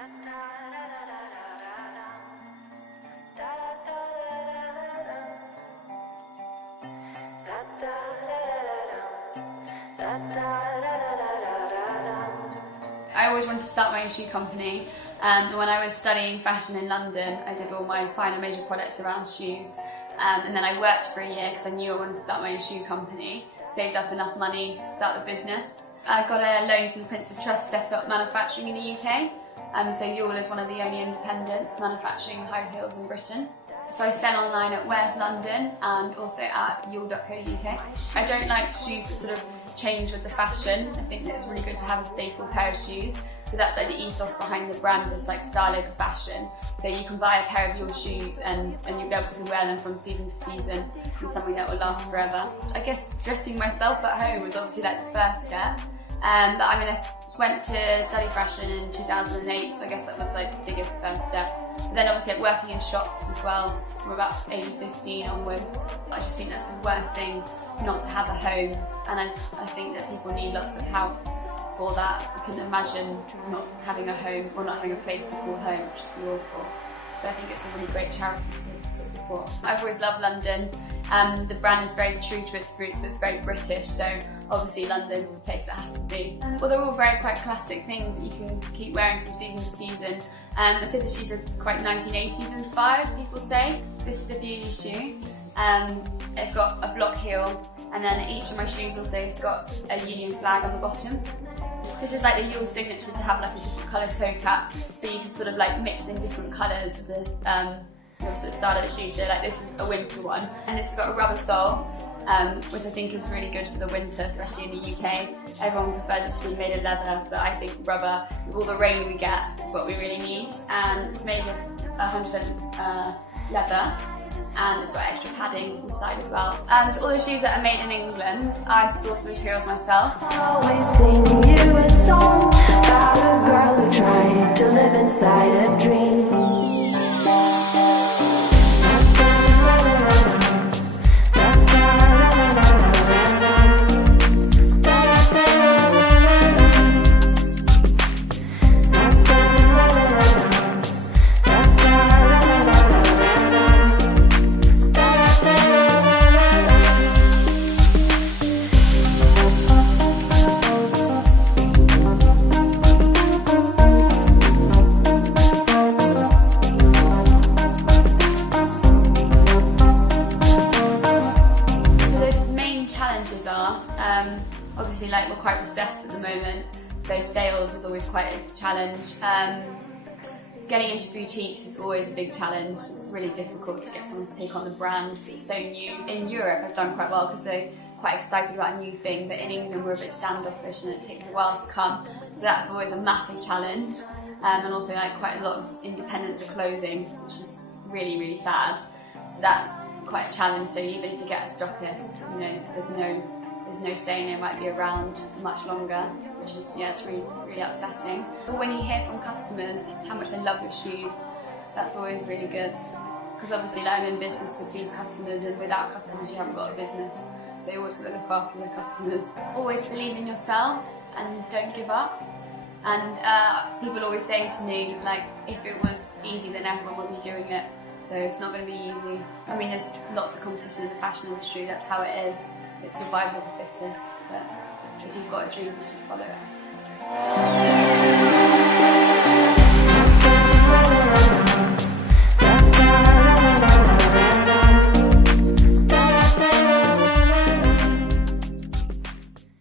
I always wanted to start my own shoe company. When I was studying fashion in London, I did all my final major projects around shoes. And then I worked for a year because I knew I wanted to start my own shoe company, saved up enough money to start the business. I got a loan from the Prince's Trust to set up manufacturing in the UK. So Yull is one of the only independents manufacturing high heels in Britain. So I sell online at Wears London and also at yull.co.uk. I don't like shoes that sort of change with the fashion. I think that it's really good to have a staple pair of shoes. So that's like the ethos behind the brand, is like style over fashion. So you can buy a pair of Yull shoes and you'll be able to wear them from season to season. It's something that will last forever. I guess dressing myself at home was obviously like the first step. But I mean, I went to study fashion in 2008, so I guess that was like the biggest first step. But then obviously like working in shops as well from about age 15 onwards. I just think that's the worst thing, not to have a home, and I think that people need lots of help for that. I couldn't imagine not having a home or not having a place to call home, which would just be awful. So I think it's a really great charity to support. I've always loved London. The brand is very true to its roots, it's very British, so obviously London's the place that has to be. Well, they're all quite classic things that you can keep wearing from season to season. I'd say the shoes are quite 1980s inspired, people say. This is a beauty shoe. It's got a block heel, and then each of my shoes also has got a Union flag on the bottom. This is like the Yull signature to have like a different colour toe cap, so you can sort of like mix in different colours with the style of the shoe. So like this is a winter one, and this has got a rubber sole, which I think is really good for the winter, especially in the UK. Everyone prefers it to be made of leather, but I think rubber, with all the rain we get, is what we really need. And it's made with 100% leather, and it's got extra padding inside as well. So all the shoes that are made in England, I source the materials myself. Always singing you a song about a girl who tried to live inside a dream. Obviously, like, we're quite recessed at the moment, so sales is always quite a challenge. Getting into boutiques is always a big challenge. It's really difficult to get someone to take on the brand because it's so new. In Europe, I've done quite well because they're quite excited about a new thing, but in England we're a bit standoffish and it takes a while to come, so that's always a massive challenge. And also, like, quite a lot of independents are closing, which is really, really sad. So that's quite a challenge. So even if you get a stockist, you know, there's no saying they might be around much longer, which is, yeah, it's really, really upsetting. But when you hear from customers how much they love your shoes, that's always really good. Because obviously, like, I'm in business to please customers, and without customers you haven't got a business. So you always got to look after the customers. Always believe in yourself and don't give up. And people always saying to me, like, if it was easy then everyone would be doing it. So it's not going to be easy. I mean, there's lots of competition in the fashion industry, that's how it is. It's survival of the fittest, but if you've got a dream, you should follow it.